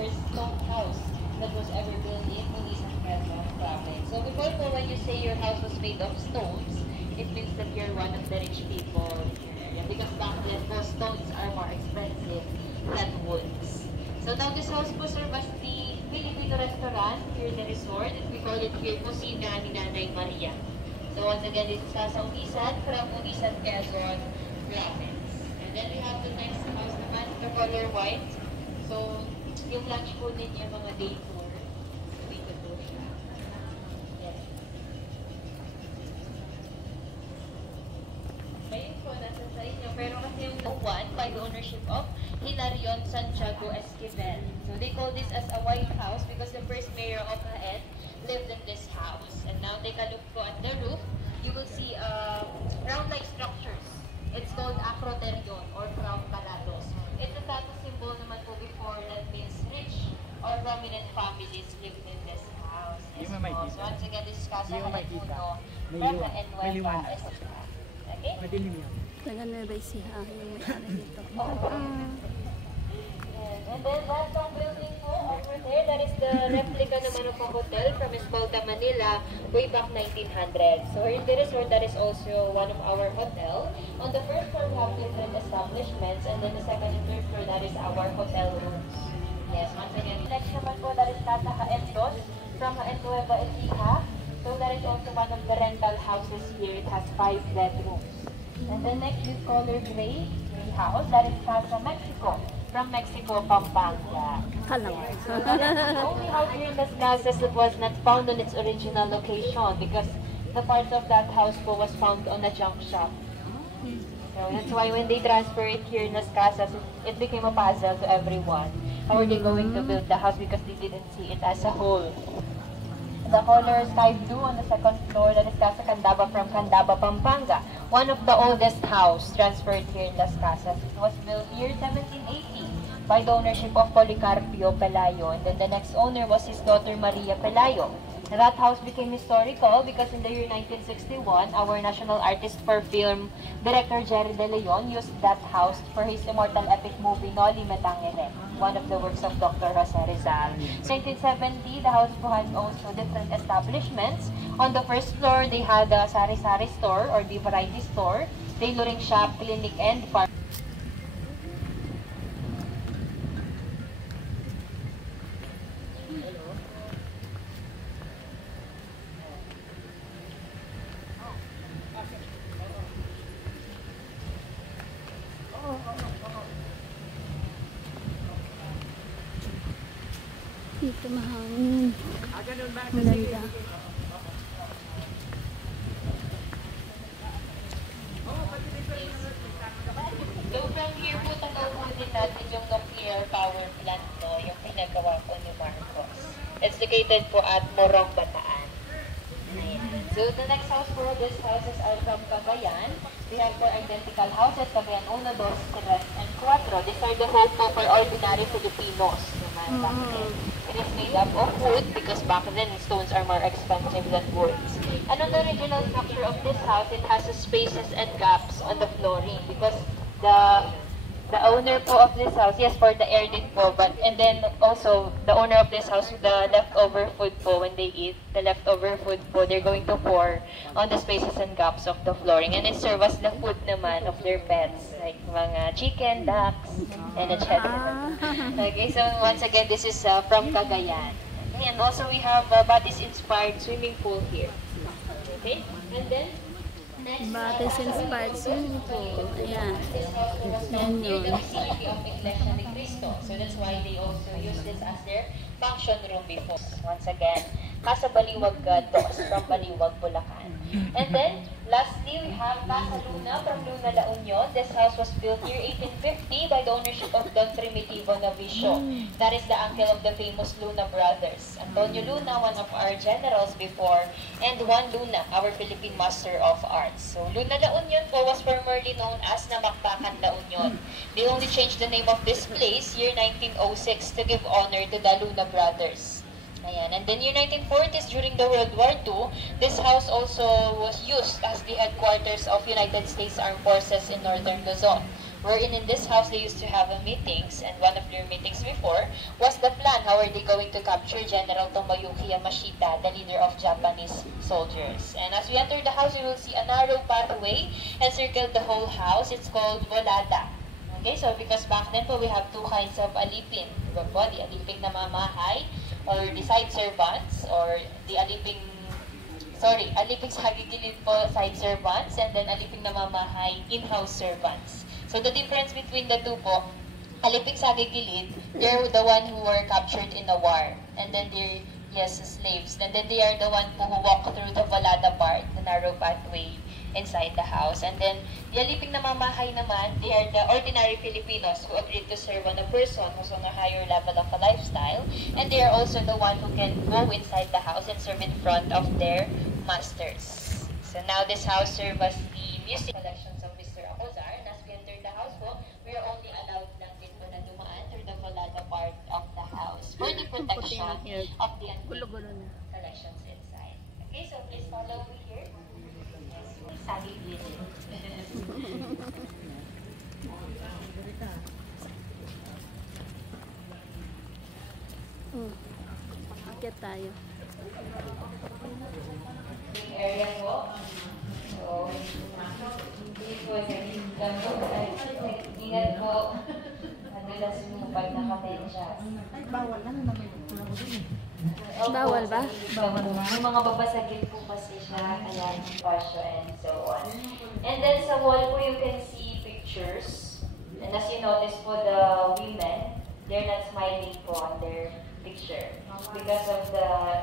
first stone house that was ever built in Bulisan, Quezon province. So before po, when you say your house was made of stones, it means that you're one of the rich people in your area. Because back then, those stones are more expensive than woods. So now this house po serves as the Filipino restaurant here in the resort. And we call it here Kusina ni Nanay Maria. So once again, this is Casa Ugisan from Ugisan, Quezon province. And then we have the next house naman, the color white. So yung lunch po ninyo, mga day tour. So we could do siya. Yes. May info nasa sa inyo. Pero kasi yung one by the ownership of Hilarion Santiago Esquivel. So they call this as a White House because the first mayor of Jaén lived in this house. And now take a look po at the roof. You will see round-like structures. It's called acroterion or crown palados. It's a status symbol naman po before that means rich or prominent families lived in this house. Yes, so once again, this is Casa Hanepuno from the Nueva Ecija. Okay? Taga-Nueva Ecija yung may-ari dito. And then that building po over there, that is the replica naman of a hotel from Escolta, Manila, way back 1900. So in the resort, that is also one of our hotel. On the first floor, we have different establishments, and then the second and third floor, that is our hotel rooms. Yes, once again. Next naman po, that is Casa Haentos from Nueva Ecija. So that is also one of the rental houses here. It has 5 bedrooms. And then next is color gray house, that is Casa Mexico. From Mexico, Pampanga. Kalang. So that is the only house here in Las Casas that was not found on its original location because the parts of that house was found on a junk shop. So that's why when they transfer it here in Las Casas, it became a puzzle to everyone. How are they going to build the house because they didn't see it as a whole? The color sky blue on the second floor, that is Casa Candaba from Candaba, Pampanga. One of the oldest house transferred here in Las Casas. It was built year 1780 by the ownership of Policarpio Pelayo. And then the next owner was his daughter Maria Pelayo. And that house became historical because in the year 1961, our national artist for film, director Jerry De Leon, used that house for his immortal epic movie Noli Me Tangere, one of the works of Dr. Jose Rizal. In 1970, the house had also different establishments. On the first floor, they had a sari-sari store or the variety store, tailoring shop, clinic, and farm. Dito mahangin. Maganda. So from here po, tagawin natin yung nuclear power plant, no? Yung pinagawa po ni Marcos. It's located po at Morong, Bataan. Ayan. So the next house po, these houses are from Cagayan. We have 4 identical houses, Cagayan 1, 2, 3, and 4. These are the home po for ordinary Filipinos. Naman back then. It is made up of wood because back then stones are more expensive than woods. And on the original structure of this house, it has spaces and gaps on the flooring because the owner po of this house, yes, for the air din po, but and then also the owner of this house, the leftover food po, when they eat the leftover food po, they're going to pour on the spaces and gaps of the flooring, and it serves as the food naman of their pets, like mga chicken, ducks, and etc. Okay, so once again, this is from Cagayan. Okay, and also we have Batis-inspired swimming pool here. Okay, and then Batis-inspired swimming pool. Ayan. Yan yun. So that's why they also use this as their function room before. Once again, Casa Baliwag 2 from Baliwag, Bulacan. And then, lastly, we have Casa Luna from Luna, La Union. This house was built year 1850 by the ownership of Don Primitivo Novicio. That is the uncle of the famous Luna brothers. Antonio Luna, one of our generals before, and Juan Luna, our Philippine Master of Arts. So, Luna, La Union po was formerly known as Namakbakan, La Union. They only changed the name of this place year 1906 to give honor to the Luna brothers. Ayan. And then year 1940s, during the World War II, this house also was used as the headquarters of United States Armed Forces in Northern Luzon. Wherein in this house, they used to have meetings, and one of their meetings before was the plan. How are they going to capture General Tomoyuki Yamashita, the leader of Japanese soldiers? And as we enter the house, you will see a narrow pathway encircled the whole house. It's called Volada. Okay, so because back then po, we have two kinds of alipin. Diba po? The aliping namamahay, or the side servants, or the aliping sa hagigilid po, side servants, and then aliping namamahay, in-house servants. So the difference between the two po, aliping sa hagigilid, they're the one who were captured in a war. And then they're, slaves. And then they are the one who walk through the Volada part, the narrow pathway inside the house. And then, the aliping namamahay naman, they are the ordinary Filipinos who agreed to serve on a person who's on a higher level of a lifestyle. And they are also the one who can go inside the house and serve in front of their masters. So now this house serves as the music collections of Mr. Acuzar. And as we enter the house po, we are only allowed lang din po na dumaan through the Volada part of the house for the protection of the antique collections inside. Okay, so please follow me here. Saging gilid. Akit tayo. Area po. So, hindi po lang po. Ingat po. Madalas mo pag nakamedyas. Ay, bawal na naman. Bawal ba? Bawal ba? Yung mga babasagin po kasi siya, kaya pasyo and so on. And then sa wall po, you can see pictures. And as you notice po, the women, they're not smiling po on their picture. Because of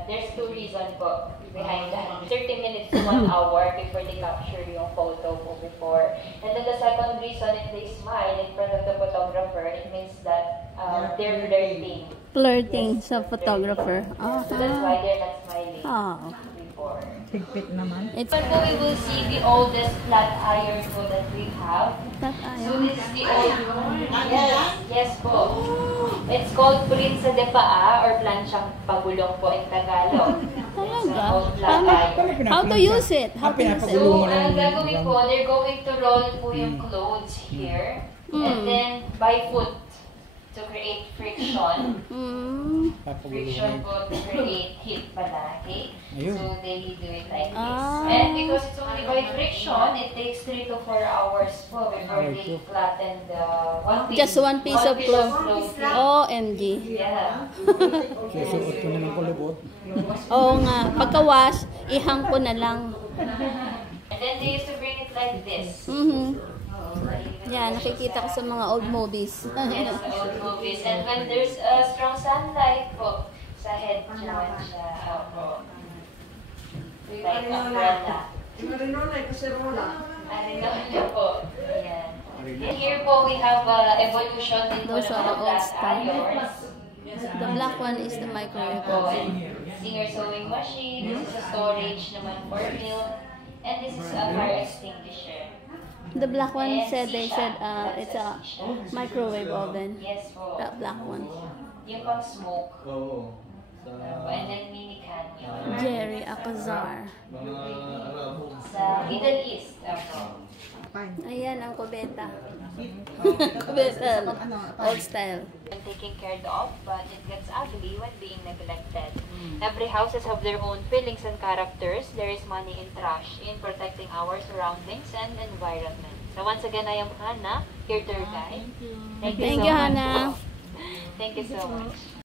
there's two reasons po behind that. 30 minutes to 1 hour before they capture yung photo po before. And then the second reason, if they smile in front of the photographer, it means that they're flirting. Flirting sa photographer. So that's why they're not smiling before. Higpit naman. It's But po, we will see the oldest flat iron po that we have. that So iron. this is the old, yes po. It's called prinsa de paa or planchang pagulong po in Tagalog. It's Talaga? an old flat iron. How to use it? How to use it? So, ang gagawin po, they're going to roll po yung clothes here. And then, by foot, to create friction. Friction po to create heat pala, okay? So, they do it like this. And because it's only by friction, it takes 3 to 4 hours po before they flatten the one piece. Just one piece of cloth. OMG. Yeah. Susuot ko na ng kulubot. Oo nga. Pagka-wash, ihang ko na lang. And then they used to bring it like this. Yan, nakikita ko sa mga old movies. Yes, the old movies. And when there's a strong sunlight po, sa head naman siya. Like umbrella. Arinola po. Ayan. And here po we have evolution din po Those ng are mga the old flat style. irons. The black one is the microwave Po, oven. and Singer sewing machine. This is a storage naman for milk. And this is a fire extinguisher. The black one And said they sisha. said it's a microwave oven. Yes po. That black one. Yung pang smoke. And then mini canyon. Jerry Acuzar. Sa Middle East. Ako. Ayan ang kubeta. Kubeta. Old style. Taken care of, but it gets ugly when being neglected. Every houses have their own feelings and characters. There is money in trash in protecting our surroundings and environment. So once again, I am Hannah, your tour guide. Thank you Thank so you, much. Hannah. Thank you so much.